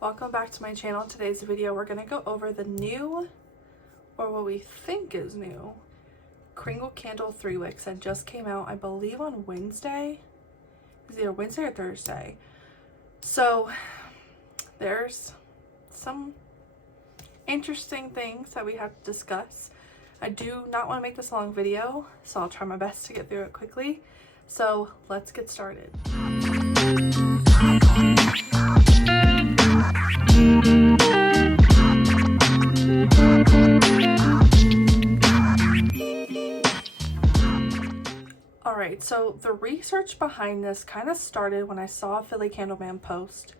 Welcome back to my channel. Today's video we're going to go over the new, or what we think is new, Kringle candle 3 wicks that just came out, I believe on Wednesday. It was either Wednesday or Thursday. So there's some interesting things that we have to discuss. I do not want to make this a long video, so I'll try my best to get through it quickly. So let's get started. Alright, so the research behind this kind of started when I saw a Philly Candleman post.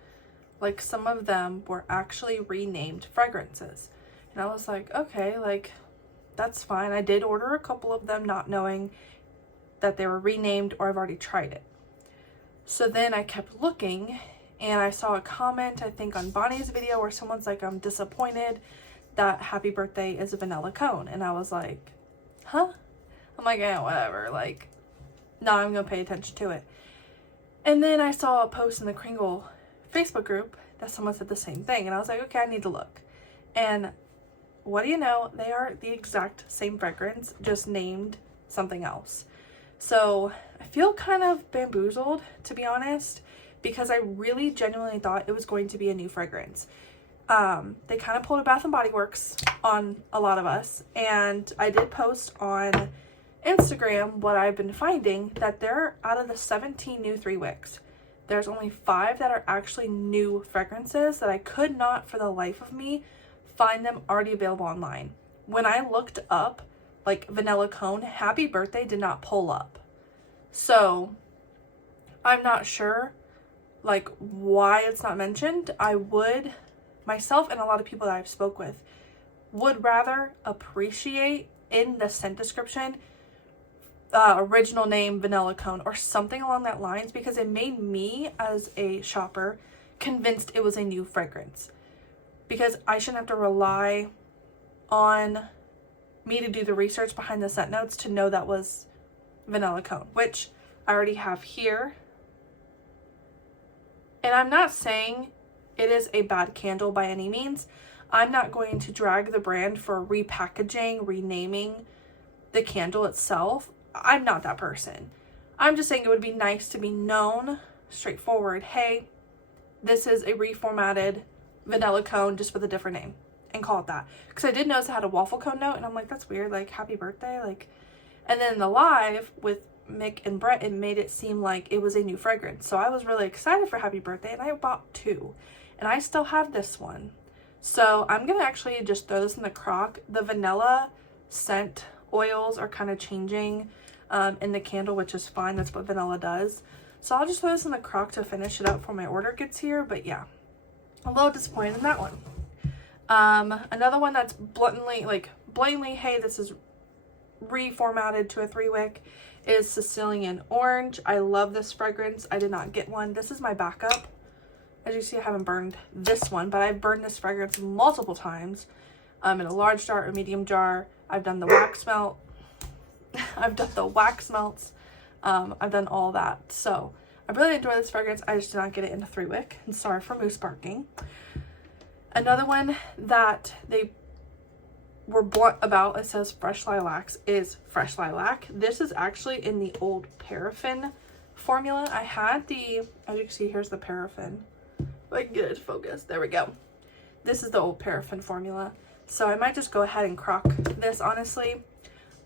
Like, some of them were actually renamed fragrances. And I was like, okay, like, that's fine. I did order a couple of them not knowing that they were renamed or I've already tried it. So then I kept looking and I saw a comment, I think on Bonnie's video, where someone's like, I'm disappointed that Happy Birthday is a vanilla cone. And I was like, huh? I'm like, yeah, whatever. Like, no, I'm going to pay attention to it. And then I saw a post in the Kringle Facebook group that someone said the same thing. And I was like, okay, I need to look. And what do you know? They are the exact same fragrance, just named something else. So I feel kind of bamboozled, to be honest, because I really genuinely thought it was going to be a new fragrance. They kind of pulled a Bath & Body Works on a lot of us. And I did post on Instagram what I've been finding, that there, out of the 17 new 3 wicks, there's only 5 that are actually new fragrances that I could not for the life of me find them already available online. When I looked up like vanilla cone, Happy Birthday did not pull up. So I'm not sure like why it's not mentioned. I would, myself and a lot of people that I've spoke with, would rather appreciate in the scent description original name vanilla cone or something along that lines, because it made me as a shopper convinced it was a new fragrance, because I shouldn't have to rely on me to do the research behind the scent notes to know that was vanilla cone, which I already have here. And I'm not saying it is a bad candle by any means. I'm not going to drag the brand for repackaging, renaming the candle itself. I'm not that person. I'm just saying it would be nice to be known straightforward. Hey, this is a reformatted vanilla cone just with a different name, and call it that. Because I did notice it had a waffle cone note, and I'm like, that's weird, like Happy Birthday, like. And then the live with Mick and Brett, it made it seem like it was a new fragrance. So I was really excited for Happy Birthday, and I bought 2, and I still have this one. So I'm gonna actually just throw this in the crock. The vanilla scent oils are kind of changing in the candle, which is fine. That's what vanilla does. So I'll just throw this in the crock to finish it up before my order gets here. But yeah, a little disappointed in that one. Another one that's blatantly, hey, this is reformatted to a 3 wick, is Sicilian Orange. I love this fragrance. I did not get one. This is my backup. As you see, I haven't burned this one, but I've burned this fragrance multiple times in a large jar or medium jar. I've done the wax melt. I've done the wax melts. I've done all that. So I really enjoy this fragrance. I just did not get it in a 3 wick. And sorry for moose barking. Another one that they were blunt about, it says Fresh Lilacs, is Fresh Lilac. This is actually in the old paraffin formula. I had the, as you can see, here's the paraffin. If I can get it to focus. There we go. This is the old paraffin formula. So I might just go ahead and crock this, honestly.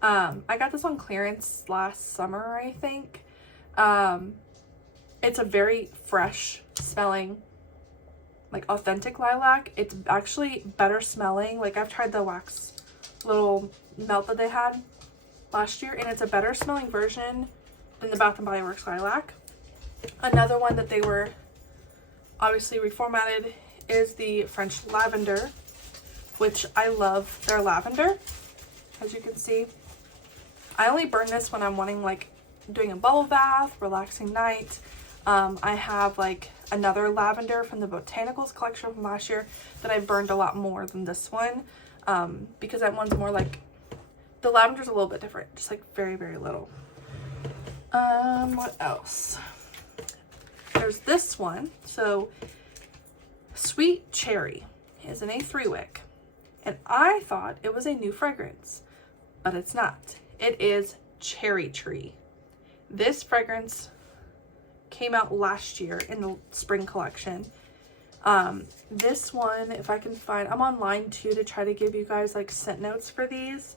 I got this on clearance last summer, I think. It's a very fresh smelling, like authentic lilac. It's actually better smelling. Like, I've tried the wax little melt that they had last year, and it's a better smelling version than the Bath & Body Works lilac. Another one that they were obviously reformatted is the French lavender, which I love their lavender. As you can see, I only burn this when I'm wanting, like, doing a bubble bath, relaxing night. I have like another lavender from the Botanicals collection from last year that I burned a lot more than this one, because that one's more like, the lavender's a little bit different, just like very, very little. What else? There's this one. So Sweet Cherry is in a 3-wick, and I thought it was a new fragrance, but it's not. It is Cherry Tree. This fragrance came out last year in the spring collection. This one, if I can find, I'm online too to try to give you guys like scent notes for these,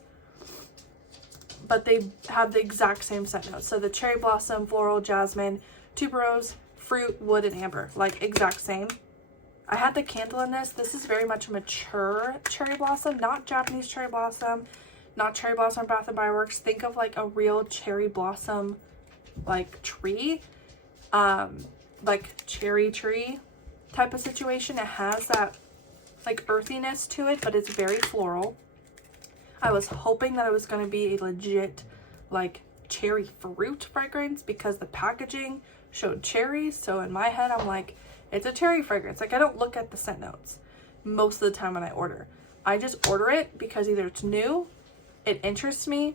but they have the exact same scent notes. So the cherry blossom, floral, jasmine, tuberose, fruit, wood, and amber, like exact same. I had the candle in this. This is very much a mature cherry blossom, not Japanese cherry blossom, not cherry blossom Bath and Body Works. Think of like a real cherry blossom like tree, like cherry tree type of situation. It has that like earthiness to it, but it's very floral. I was hoping that it was going to be a legit like cherry fruit fragrance because the packaging showed cherries. So in my head, I'm like, it's a cherry fragrance. Like, I don't look at the scent notes most of the time when I order. I just order it because either it's new, it interests me,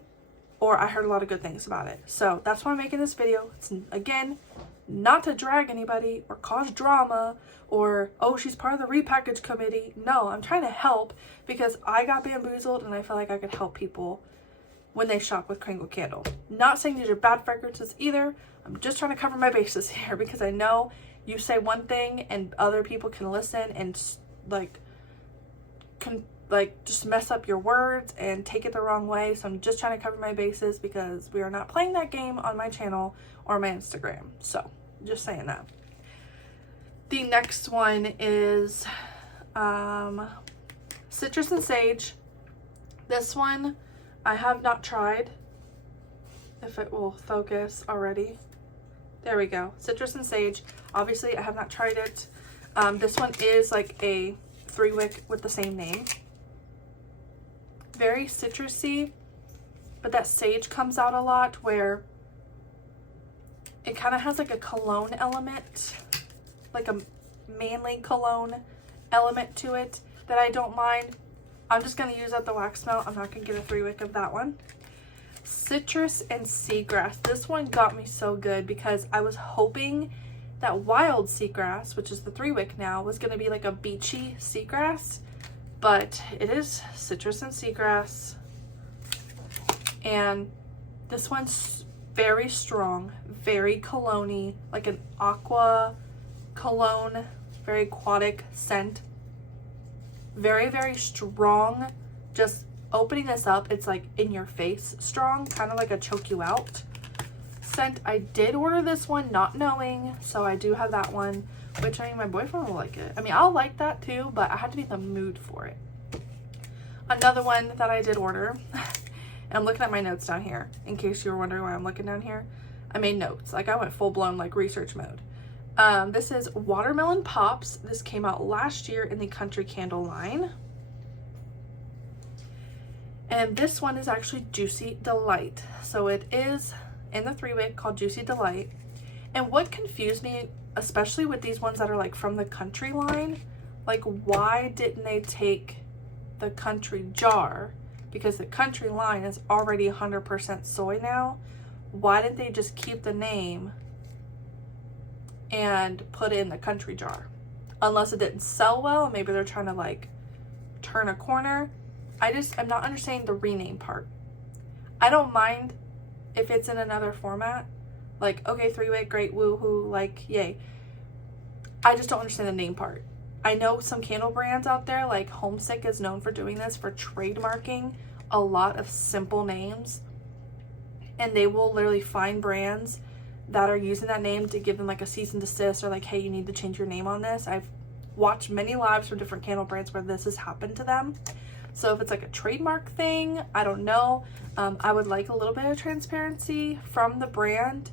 or I heard a lot of good things about it. So that's why I'm making this video. It's, again, not to drag anybody or cause drama or, oh, she's part of the repackage committee. No, I'm trying to help because I got bamboozled and I feel like I could help people when they shop with Kringle Candle. Not saying these are bad fragrances either. I'm just trying to cover my bases here because I know you say one thing and other people can listen and just mess up your words and take it the wrong way. So I'm just trying to cover my bases because we are not playing that game on my channel or my Instagram. So just saying that. The next one is Citrus and Sage. This one I have not tried. If it will focus already. There we go. Citrus and Sage. Obviously, I have not tried it. This one is like a 3-wick with the same name. Very citrusy, but that sage comes out a lot where it kind of has like a cologne element, like a manly cologne element to it that I don't mind. I'm just going to use up the wax melt. I'm not going to get a 3-wick of that one. Citrus and Seagrass. This one got me so good because I was hoping that Wild Seagrass, which is the 3-wick now, was going to be like a beachy seagrass, but it is Citrus and Seagrass. And this one's very strong, very cologne-y, like an aqua cologne, very aquatic scent. Very, very strong. Just opening this up, it's like in your face strong, kind of like a choke you out scent. I did order this one not knowing, so I do have that one, which I mean, my boyfriend will like it. I mean, I'll like that too, but I had to be in the mood for it. Another one that I did order, and I'm looking at my notes down here, in case you were wondering why I'm looking down here. I made notes, like I went full-blown like research mode. This is Watermelon Pops. This came out last year in the Country Candle line. And this one is actually Juicy Delight. So it is in the 3-wick called Juicy Delight. And what confused me, especially with these ones that are like from the Country line, like why didn't they take the Country jar? Because the Country line is already 100% soy now. Why didn't they just keep the name and put it in the Country jar? Unless it didn't sell well, maybe they're trying to like turn a corner. I'm not understanding the rename part. I don't mind if it's in another format. Like, okay, 3-wick, great, woohoo, like, yay. I just don't understand the name part. I know some candle brands out there, like Homesick is known for doing this, for trademarking a lot of simple names. And they will literally find brands that are using that name to give them like a cease and desist or like, hey, you need to change your name on this. I've watched many lives from different candle brands where this has happened to them. So if it's like a trademark thing, I don't know. I would like a little bit of transparency from the brand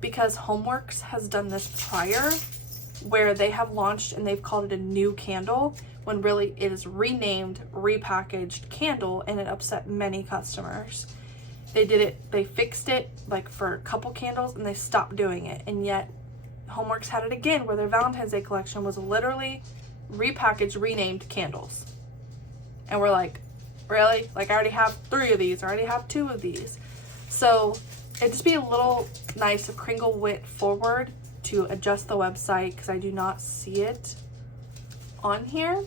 because Homeworks has done this prior where they have launched and they've called it a new candle when really it is renamed Repackaged Candle, and it upset many customers. They did it, they fixed it like for a couple candles and they stopped doing it. And yet Homeworks had it again where their Valentine's Day collection was literally repackaged, renamed candles. And we're like, really? Like, I already have 3 of these. I already have 2 of these. So it'd just be a little nice if Kringle went forward to adjust the website because I do not see it on here,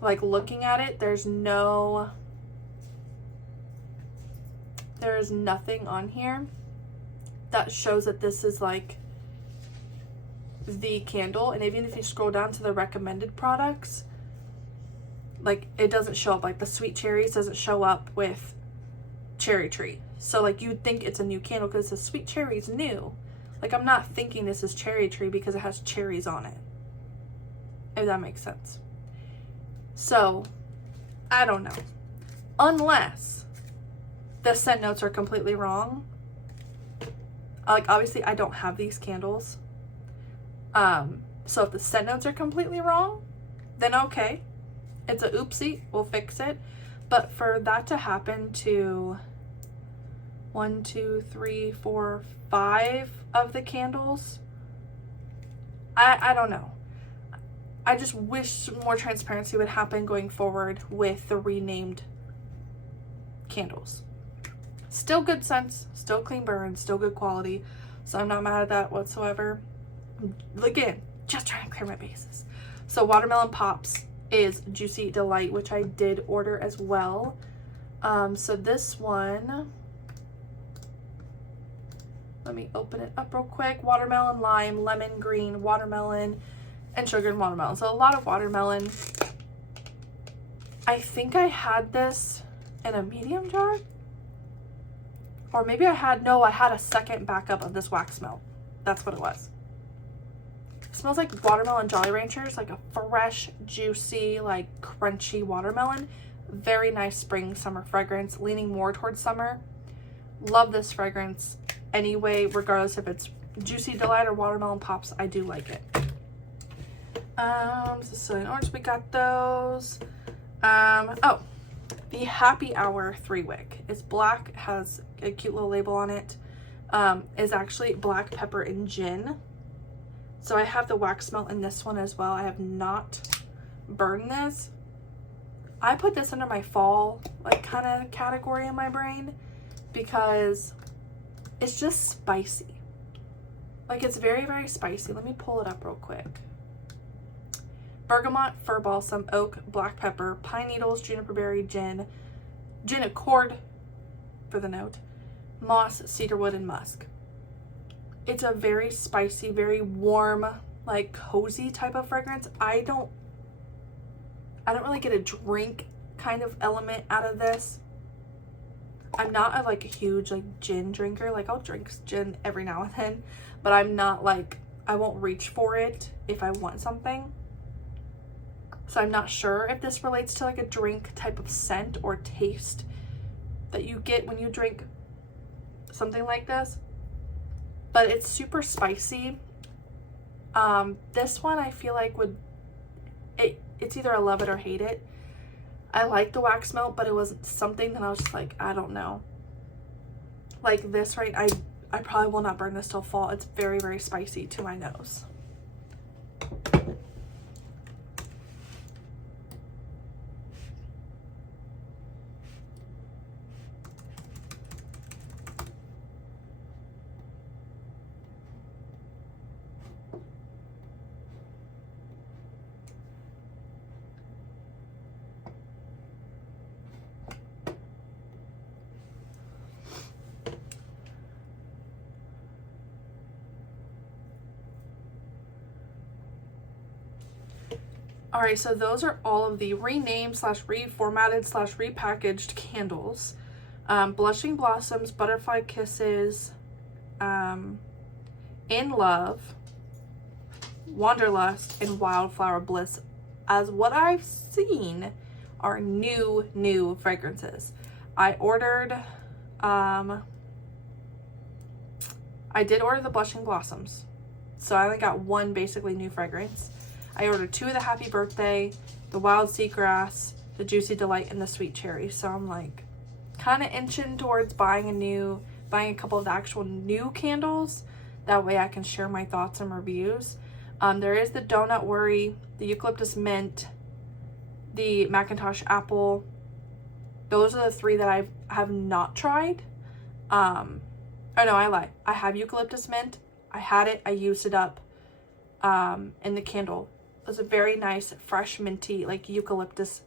like looking at it, there's nothing on here that shows that this is like the candle. And even if you scroll down to the recommended products, like it doesn't show up, like the sweet cherries doesn't show up with cherry tree. So like you'd think it's a new candle because the sweet cherry is new. Like I'm not thinking this is cherry tree because it has cherries on it, if that makes sense. So I don't know, unless the scent notes are completely wrong. Like obviously I don't have these candles, so if the scent notes are completely wrong, then okay, it's a oopsie, we'll fix it. But for that to happen to 1, 2, 3, 4, 5 of the candles, I don't know. I just wish more transparency would happen going forward with the renamed candles. Still good scents, still clean burns, still good quality, so I'm not mad at that whatsoever. Again, just trying to clear my bases. So Watermelon Pops is Juicy Delight, which I did order as well. So this one, let me open it up real quick. Watermelon, lime, lemon green, watermelon, and sugared watermelon. So a lot of watermelon. I think I had this in a medium jar. Or maybe I had a second backup of this wax melt. That's what it was. It smells like watermelon Jolly Ranchers, like a fresh, juicy, like crunchy watermelon. Very nice spring summer fragrance, leaning more towards summer. Love this fragrance anyway, regardless if it's Juicy Delight or Watermelon Pops, I do like it. Sicilian Orange, we got those. Oh, the Happy Hour 3-wick. It's black, has a cute little label on it. Is actually black pepper and gin. So I have the wax melt in this one as well. I have not burned this. I put this under my fall like kind of category in my brain because it's just spicy. Like it's very, very spicy. Let me pull it up real quick. Bergamot, fir balsam, oak, black pepper, pine needles, juniper berry, gin accord for the note, moss, cedarwood, and musk. It's a very spicy, very warm, like cozy type of fragrance. I don't really get a drink kind of element out of this. I'm not a like a huge like gin drinker. Like I'll drink gin every now and then, but I'm not like, I won't reach for it if I want something. So I'm not sure if this relates to like a drink type of scent or taste that you get when you drink something like this. But it's super spicy. This one I feel like it's either I love it or hate it. I like the wax melt, but it was something that I was just like, I don't know. Like this, right? I probably will not burn this till fall. It's very, very spicy to my nose. Alright, so those are all of the renamed / reformatted / repackaged candles. Blushing Blossoms, Butterfly Kisses, In Love, Wanderlust, and Wildflower Bliss, as what I've seen are new fragrances. I ordered, I did order the Blushing Blossoms, so I only got one basically new fragrance. I ordered 2 of the Happy Birthday, the Wild Seagrass, the Juicy Delight, and the Sweet Cherry. So I'm like kind of inching towards buying a couple of the actual new candles. That way I can share my thoughts and reviews. There is the Donut Worry, the Eucalyptus Mint, the Macintosh Apple. Those are the 3 that I have not tried. Oh no, I lie. I have Eucalyptus Mint. I had it. I used it up in the candle was a very nice, fresh, minty, like eucalyptus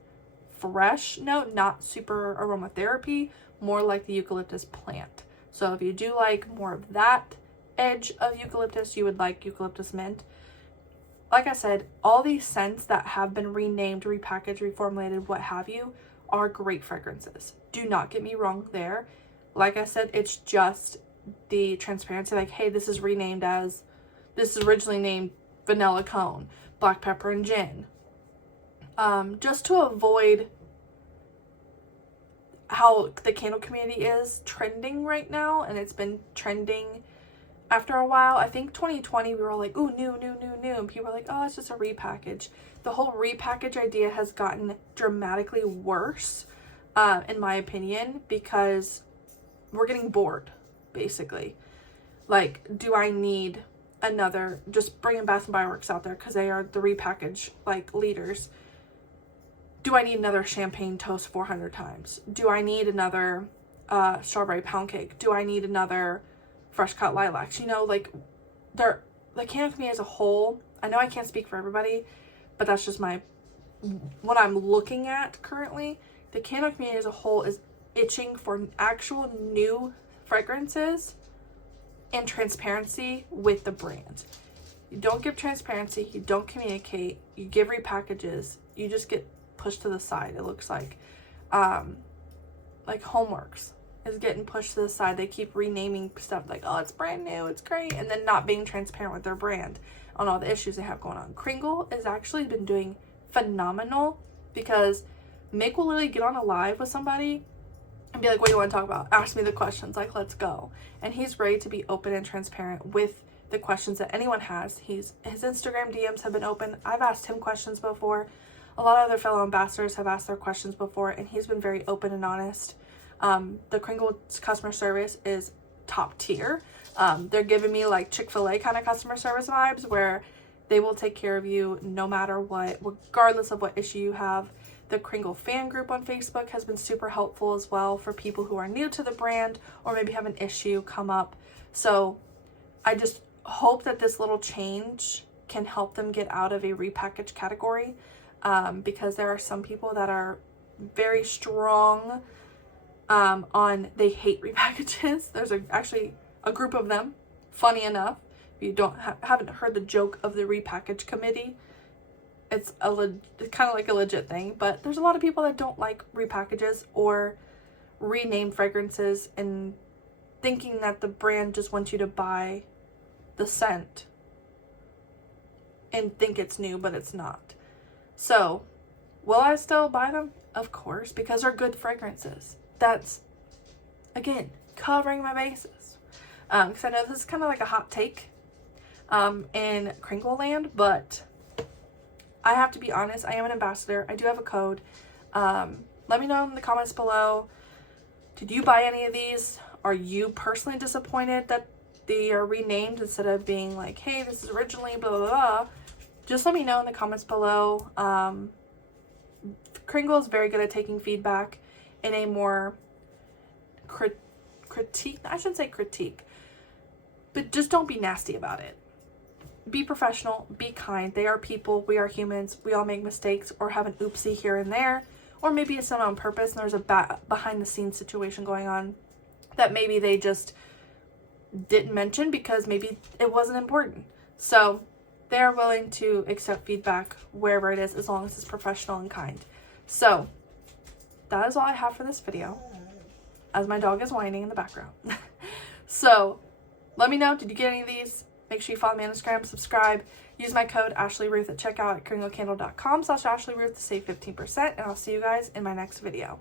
fresh note, not super aromatherapy, more like the eucalyptus plant. So if you do like more of that edge of eucalyptus, you would like eucalyptus mint. Like I said, all these scents that have been renamed, repackaged, reformulated, what have you, are great fragrances. Do not get me wrong there. Like I said, it's just the transparency, like, hey, this is renamed as, this is originally named vanilla cone, black pepper and gin. Just to avoid how the candle community is trending right now, and it's been trending after a while. I think 2020 we were like, ooh, new, and people were like, oh, it's just a repackage. The whole repackage idea has gotten dramatically worse, in my opinion, because we're getting bored, basically. Like, do I need another, just bringing Bath & Body Works out there because they are the repackage, like, leaders. Do I need another champagne toast 400 times? Do I need another strawberry pound cake? Do I need another fresh cut lilacs? You know, like, the candle community as a whole, I know I can't speak for everybody, but that's just what I'm looking at currently. The candle community as a whole is itching for actual new fragrances and transparency with the brand. You don't give transparency, you don't communicate, you give repackages, you just get pushed to the side. It looks like Homeworks is getting pushed to the side. They keep renaming stuff like, oh, it's brand new, it's great, and then not being transparent with their brand on all the issues they have going on. Kringle has actually been doing phenomenal, because Mick will literally get on a live with somebody and be like, what do you want to talk about? Ask me the questions, like, let's go. And he's ready to be open and transparent with the questions that anyone has. His Instagram DMs have been open. I've asked him questions before. A lot of other fellow ambassadors have asked their questions before, and he's been very open and honest. The Kringle customer service is top tier. They're giving me like Chick-fil-A kind of customer service vibes, where they will take care of you no matter what, regardless of what issue you have. The Kringle fan group on Facebook has been super helpful as well for people who are new to the brand or maybe have an issue come up. So I just hope that this little change can help them get out of a repackaged category, because there are some people that are very strong on they hate repackages. There's actually a group of them, funny enough. If you haven't heard the joke of the repackage committee, it's kind of like a legit thing, but there's a lot of people that don't like repackages or rename fragrances, and thinking that the brand just wants you to buy the scent and think it's new, but it's not. So, will I still buy them? Of course, because they're good fragrances. That's, again, covering my bases. Because I know this is kind of like a hot take in Kringle land, but I have to be honest, I am an ambassador. I do have a code. Let me know in the comments below. Did you buy any of these? Are you personally disappointed that they are renamed instead of being like, hey, this is originally blah, blah, blah? Just let me know in the comments below. Kringle is very good at taking feedback in a more critique. I shouldn't say critique, but just don't be nasty about it. Be professional, be kind. They are people, we are humans, we all make mistakes or have an oopsie here and there, or maybe it's not on purpose and there's a behind the scenes situation going on that maybe they just didn't mention because maybe it wasn't important. So they are willing to accept feedback wherever it is, as long as it's professional and kind. So that is all I have for this video, as my dog is whining in the background. So let me know, did you get any of these? Make sure you follow me on Instagram, subscribe, use my code AshleyRuth at checkout at kringlekandle.com/AshleyRuth to save 15%, and I'll see you guys in my next video.